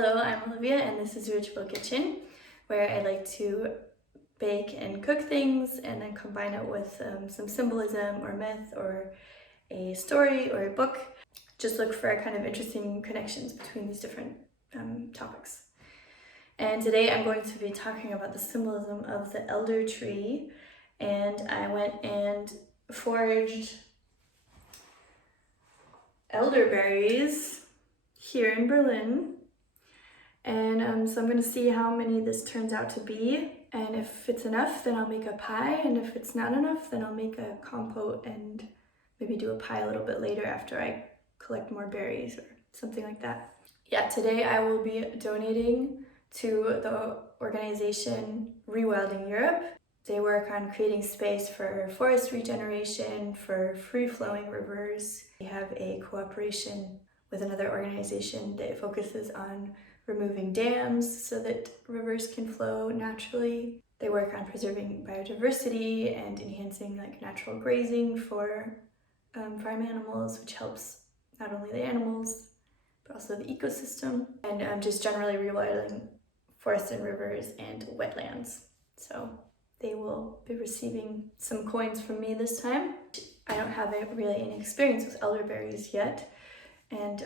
Hello, I'm Olivia and this is Ritual Kitchen, where I like to bake and cook things and then combine it with some symbolism or myth or a story or a book. Just look for kind of interesting connections between these different topics. And today I'm going to be talking about the symbolism of the elder tree, and I went and foraged elderberries here in Berlin. And so I'm going to see how many this turns out to be, and if it's enough then I'll make a pie, and if it's not enough then I'll make a compote and maybe do a pie a little bit later after I collect more berries or something like that. Yeah, today I will be donating to the organization Rewilding Europe. They work on creating space for forest regeneration, for free-flowing rivers. They have a cooperation with another organization that focuses on removing dams so that rivers can flow naturally. They work on preserving biodiversity and enhancing natural grazing for farm animals, which helps not only the animals but also the ecosystem, and just generally rewilding forests and rivers and wetlands. So they will be receiving some coins from me this time. I don't have really any experience with elderberries yet, and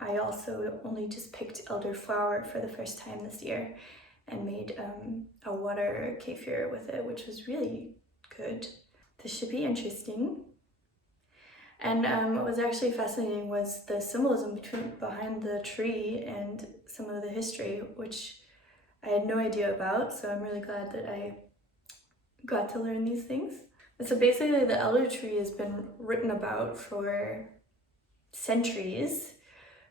I also only just picked elderflower for the first time this year and made a water kefir with it, which was really good. This should be interesting. And what was actually fascinating was the symbolism behind the tree and some of the history, which I had no idea about, so I'm really glad that I got to learn these things. And so basically the elder tree has been written about for centuries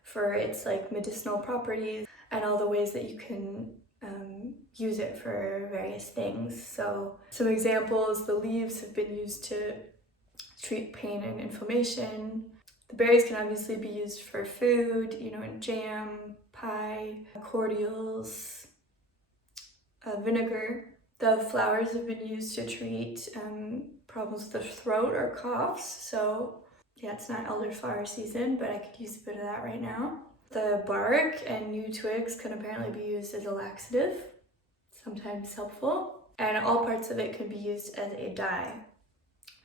for its medicinal properties and all the ways that you can use it for various things. So some examples: the leaves have been used to treat pain and inflammation. The berries can obviously be used for food, in jam, pie, cordials, vinegar. The flowers have been used to treat problems with the throat or coughs. So yeah, it's not elderflower season, but I could use a bit of that right now. The bark and new twigs can apparently be used as a laxative, sometimes helpful, and all parts of it can be used as a dye.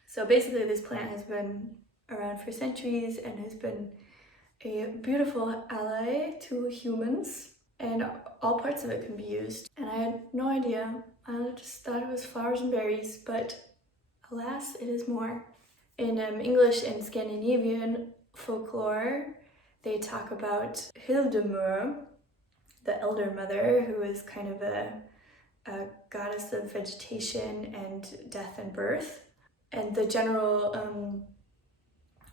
So basically this plant has been around for centuries and has been a beautiful ally to humans, and all parts of it can be used. And I had no idea. I just thought it was flowers and berries, but alas, it is more. In English and Scandinavian folklore, they talk about Hildemor, the Elder Mother, who is kind of a goddess of vegetation and death and birth. And the general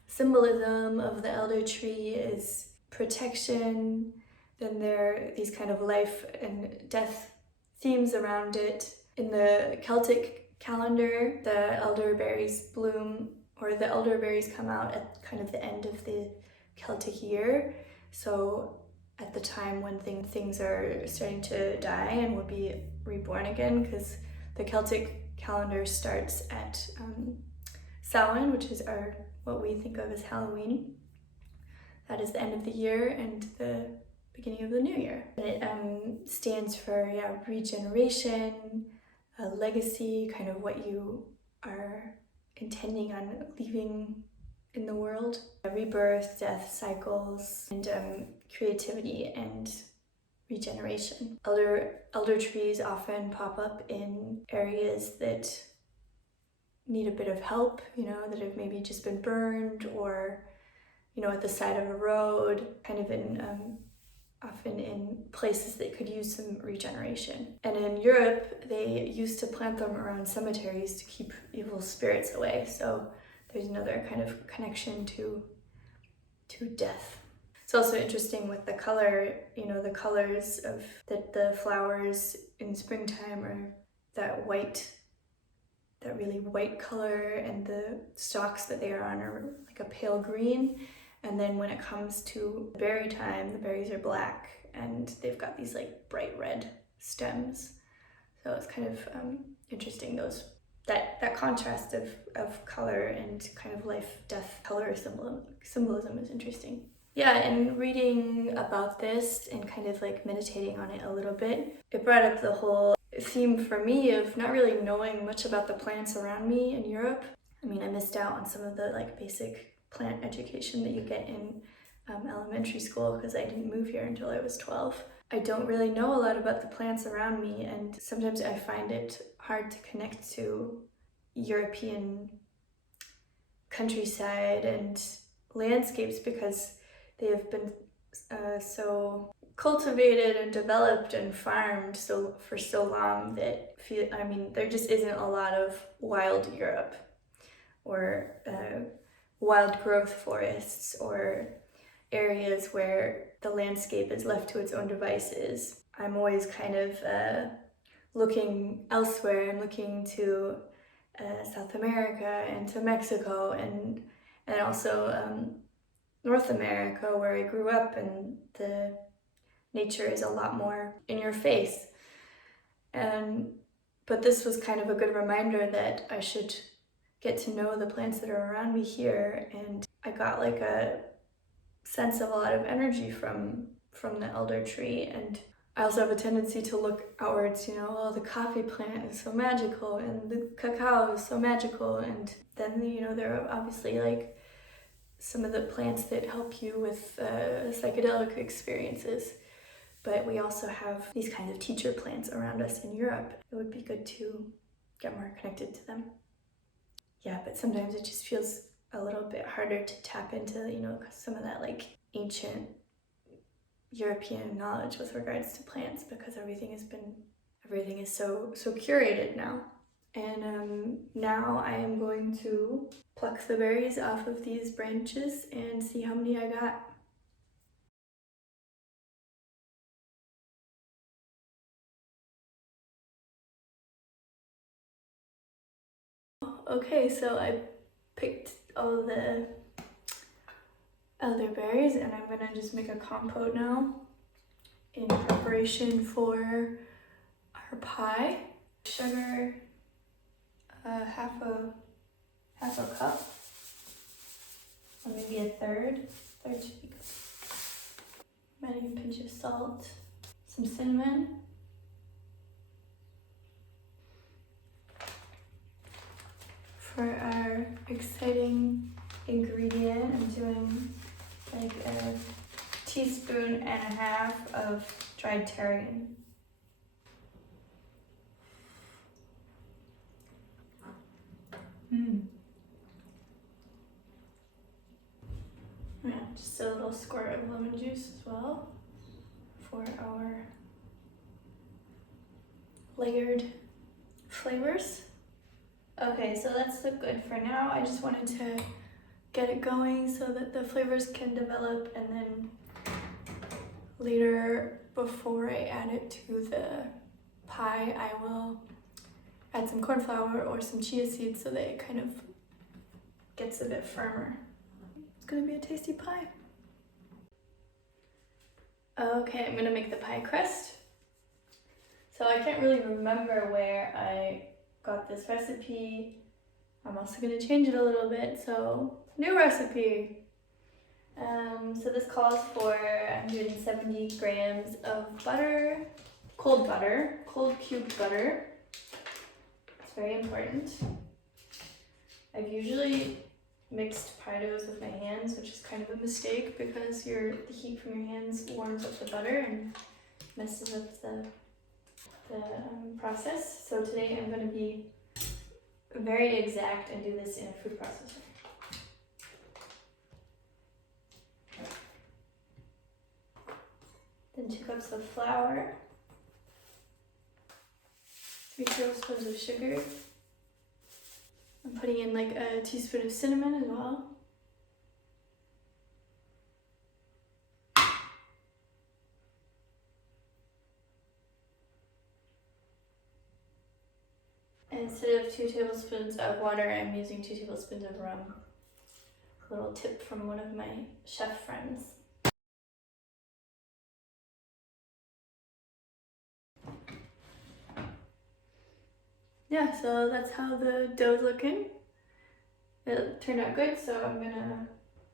symbolism of the elder tree is protection. Then there are these kind of life and death themes around it. In the Celtic calendar, the elderberries bloom, or the elderberries come out at kind of the end of the Celtic year. So at the time when things are starting to die and will be reborn again, because the Celtic calendar starts at Samhain, which is what we think of as Halloween. That is the end of the year and the beginning of the new year. And it stands for regeneration, a legacy, kind of what you are intending on leaving in the world, rebirth, death cycles, and creativity and regeneration. Elder trees often pop up in areas that need a bit of help, that have maybe just been burned, or at the side of a road, kind of in often in places that could use some regeneration. And in Europe, they used to plant them around cemeteries to keep evil spirits away. So there's another kind of connection to death. It's also interesting with the color, the colors of the flowers in springtime are that really white color, and the stalks that they are on are like a pale green. And then when it comes to berry time, the berries are black and they've got these bright red stems. So it's kind of interesting, that contrast of color and kind of life, death, color symbolism is interesting. Yeah, and reading about this and kind of like meditating on it a little bit, it brought up the whole theme for me of not really knowing much about the plants around me in Europe. I mean, I missed out on some of the like basic plant education that you get in elementary school because I didn't move here until I was 12. I don't really know a lot about the plants around me, and sometimes I find it hard to connect to European countryside and landscapes because they have been so cultivated and developed and farmed for so long that there just isn't a lot of wild Europe or wild growth forests or areas where the landscape is left to its own devices. I'm always kind of looking elsewhere. I'm looking to South America and to Mexico and also North America where I grew up, and the nature is a lot more in your face. But this was kind of a good reminder that I should get to know the plants that are around me here, and I got like a sense of a lot of energy from the elder tree. And I also have a tendency to look outwards, oh, the coffee plant is so magical and the cacao is so magical, and then there are obviously like some of the plants that help you with psychedelic experiences. But we also have these kinds of teacher plants around us in Europe. It would be good to get more connected to them. Yeah, but sometimes it just feels a little bit harder to tap into, some of that like ancient European knowledge with regards to plants, because everything is so curated now. And now I am going to pluck the berries off of these branches and see how many I got. Okay, so I picked all the elderberries and I'm gonna just make a compote now in preparation for our pie. Sugar, half a cup, or maybe a third. Third should be good. I'm adding a pinch of salt, some cinnamon. For our exciting ingredient, I'm doing like a teaspoon and a half of dried tarragon. Yeah, just a little squirt of lemon juice as well for our layered flavors. Okay, so that's good for now. I just wanted to get it going so that the flavors can develop, and then later, before I add it to the pie, I will add some corn flour or some chia seeds so that it kind of gets a bit firmer. It's gonna be a tasty pie. Okay, I'm gonna make the pie crust. So I can't really remember where I got this recipe. I'm also gonna change it a little bit, so new recipe. So this calls for 170 grams of butter, cold cubed butter. It's very important. I've usually mixed pie doughs with my hands, which is kind of a mistake because the heat from your hands warms up the butter and messes up the process. So today I'm going to be very exact and do this in a food processor. Then 2 cups of flour, 3 tablespoons of sugar. I'm putting in like a teaspoon of cinnamon as well. And instead of 2 tablespoons of water, I'm using 2 tablespoons of rum. A little tip from one of my chef friends. Yeah, so that's how the dough's looking. It turned out good, so I'm gonna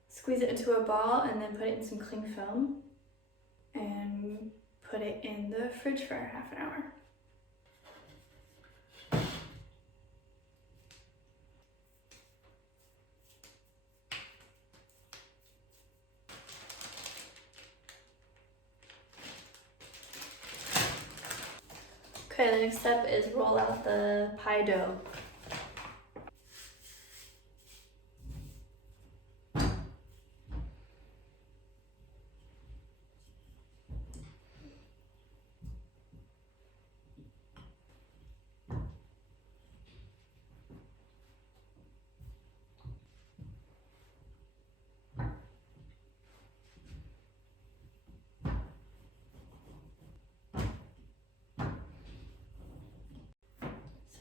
squeeze it into a ball, and then put it in some cling film and put it in the fridge for half an hour. Okay, the next step is roll out the pie dough.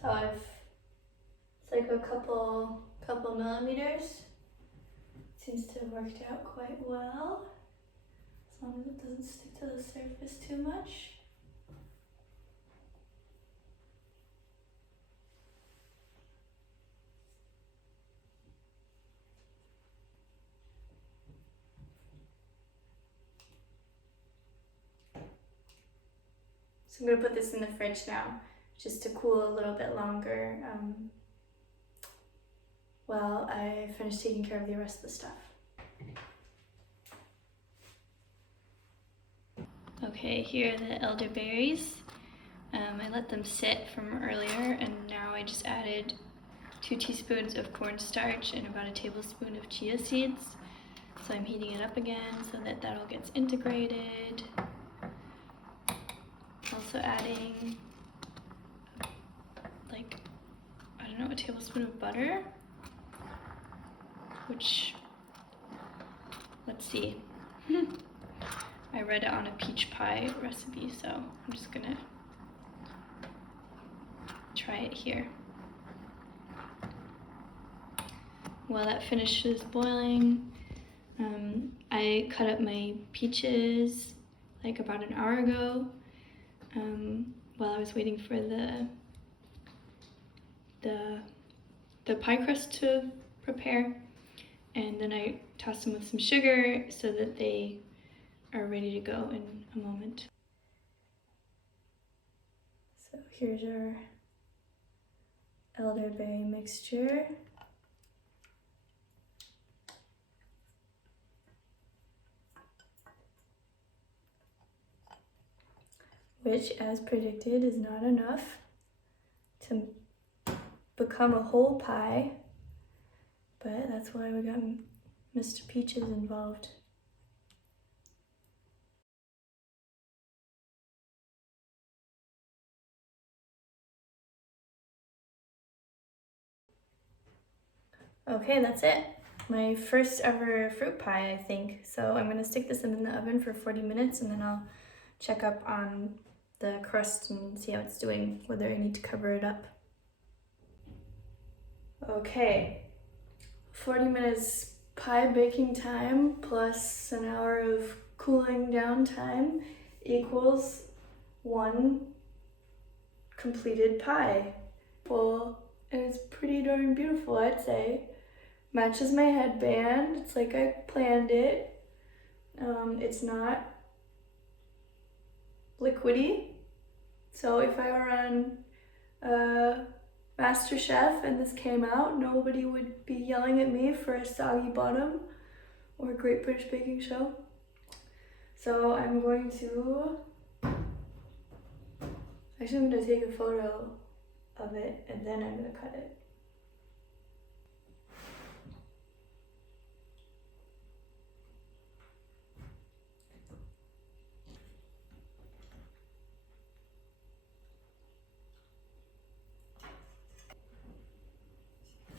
So it's like a couple millimeters. Seems to have worked out quite well, as long as it doesn't stick to the surface too much. So I'm gonna put this in the fridge now, just to cool a little bit longer while I finish taking care of the rest of the stuff. Okay, here are the elderberries. I let them sit from earlier, and now I just added 2 teaspoons of cornstarch and about a tablespoon of chia seeds. So I'm heating it up again so that that all gets integrated. Also adding like, I don't know, a tablespoon of butter, which, let's see. I read it on a peach pie recipe, so I'm just gonna try it here. While that finishes boiling, I cut up my peaches like about an hour ago while I was waiting for the pie crust to prepare, and then I tossed them with some sugar so that they are ready to go in a moment. So here's your elderberry mixture. Which, as predicted, is not enough to become a whole pie, but that's why we got Mr. Peaches involved. Okay, that's it. My first ever fruit pie, I think. So I'm gonna stick this in the oven for 40 minutes, and then I'll check up on the crust and see how it's doing, whether I need to cover it up. Okay, 40 minutes pie baking time plus an hour of cooling down time equals 1 completed pie. Well, and it's pretty darn beautiful, I'd say. Matches my headband. It's like I planned it. It's not liquidy. So if I were on MasterChef and this came out, nobody would be yelling at me for a soggy bottom or Great British Baking Show. So I'm going to take a photo of it and then I'm gonna cut it.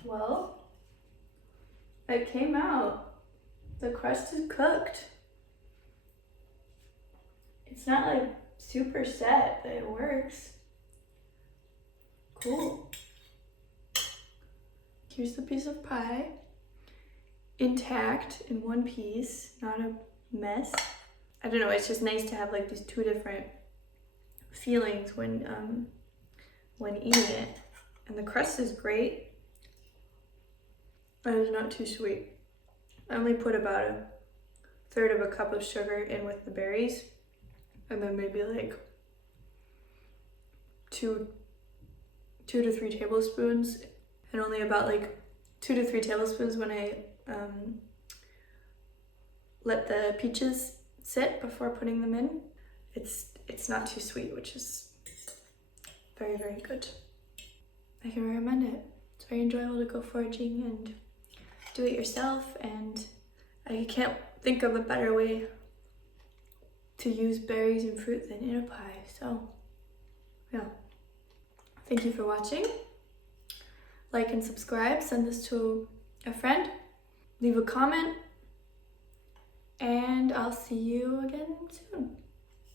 Well, it came out. The crust is cooked. It's not like super set, but it works. Cool. Here's the piece of pie. Intact in one piece, not a mess. I don't know, it's just nice to have like these 2 different feelings when eating it. And the crust is great. But it's not too sweet. I only put about a third of a cup of sugar in with the berries, and then maybe like two to 3 tablespoons, and only about like 2 to 3 tablespoons when I let the peaches sit before putting them in. It's not too sweet, which is very, very good. I can recommend it. It's very enjoyable to go foraging and do it yourself, and I can't think of a better way to use berries and fruit than in a pie. So yeah, thank you for watching. Like and subscribe, send this to a friend, leave a comment, and I'll see you again soon.